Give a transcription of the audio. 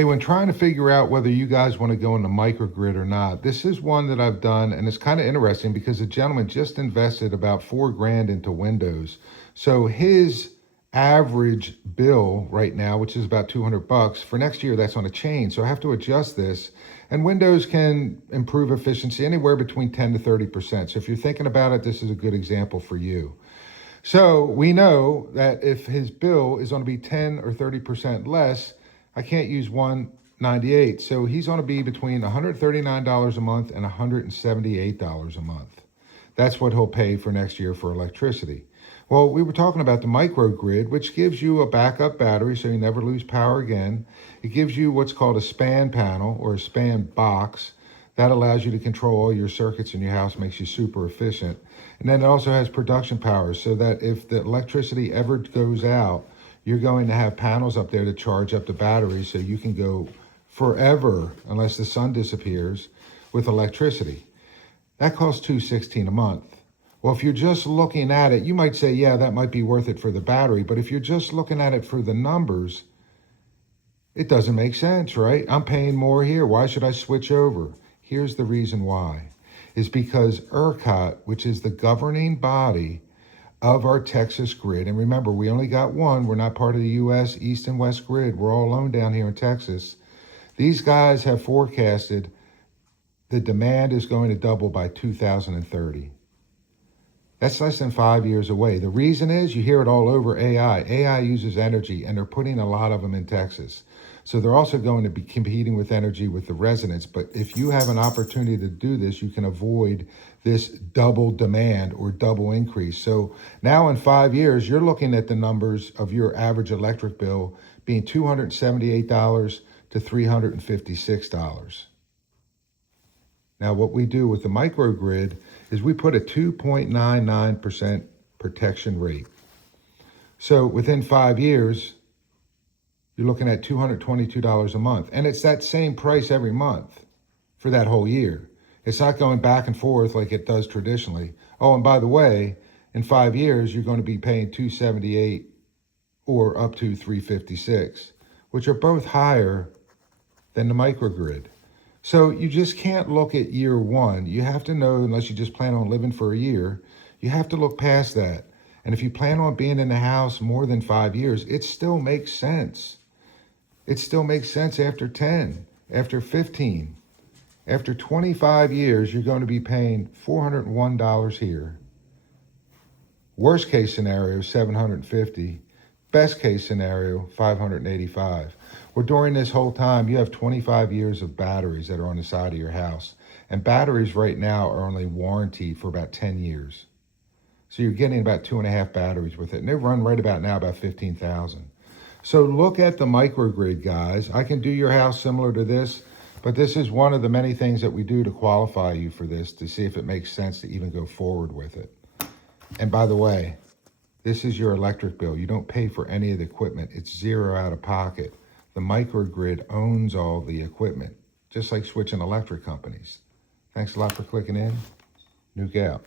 Hey, when trying to figure out whether you guys want to go into microgrid or not, this is one that I've done, and it's kind of interesting because a gentleman just invested about 4 grand into Windows. So his average bill right now, which is about 200 bucks for next year, that's on a change. So I have to adjust this. And Windows can improve efficiency anywhere between 10 to 30%. So if you're thinking about it, this is a good example for you. So we know that if his bill is going to be 10 or 30% less, I can't use 198. So he's going to be between $139 a month and $178 a month. That's what he'll pay for next year for electricity. Well, we were talking about the microgrid, which gives you a backup battery so you never lose power again. It gives you what's called a span panel or a span box. That allows you to control all your circuits in your house, makes you super efficient. And then it also has production power so that if the electricity ever goes out, you're going to have panels up there to charge up the batteries so you can go forever, unless the sun disappears, with electricity. That costs $216 a month. Well, if you're just looking at it, you might say, yeah, that might be worth it for the battery. But if you're just looking at it for the numbers, it doesn't make sense, right? I'm paying more here. Why should I switch over? Here's the reason why. Is because ERCOT, which is the governing body of our Texas grid, and remember, we only got one. We're not part of the U.S. East and West grid. We're all alone down here in Texas. These guys have forecasted the demand is going to double by 2030. That's less than 5 years away. The reason is you hear it all over AI. AI uses energy, and they're putting a lot of them in Texas. So they're also going to be competing with energy with the residents. But if you have an opportunity to do this, you can avoid this double demand or double increase. So now in 5 years, you're looking at the numbers of your average electric bill being $278 to $356. Now, what we do with the microgrid is we put a 2.99% protection rate. So within 5 years, you're looking at $222 a month. And it's that same price every month for that whole year. It's not going back and forth like it does traditionally. Oh, and by the way, in 5 years, you're going to be paying $278 or up to $356, which are both higher than the microgrid. So you just can't look at year one. You have to know, unless you just plan on living for a year, you have to look past that. And if you plan on being in the house more than 5 years, it still makes sense. It still makes sense after 10, after 15. After 25 years, you're going to be paying $401 here. Worst case scenario, $750. Best case scenario, $585. Well, during this whole time, you have 25 years of batteries that are on the side of your house. And batteries right now are only warranty for about 10 years. So you're getting about 2.5 batteries with it. And they run right about now about 15,000. So look at the microgrid, guys. I can do your house similar to this, but this is one of the many things that we do to qualify you for this, to see if it makes sense to even go forward with it. And by the way, this is your electric bill. You don't pay for any of the equipment. It's zero out of pocket. The microgrid owns all the equipment, just like switching electric companies. Thanks a lot for clicking in. Nuke out.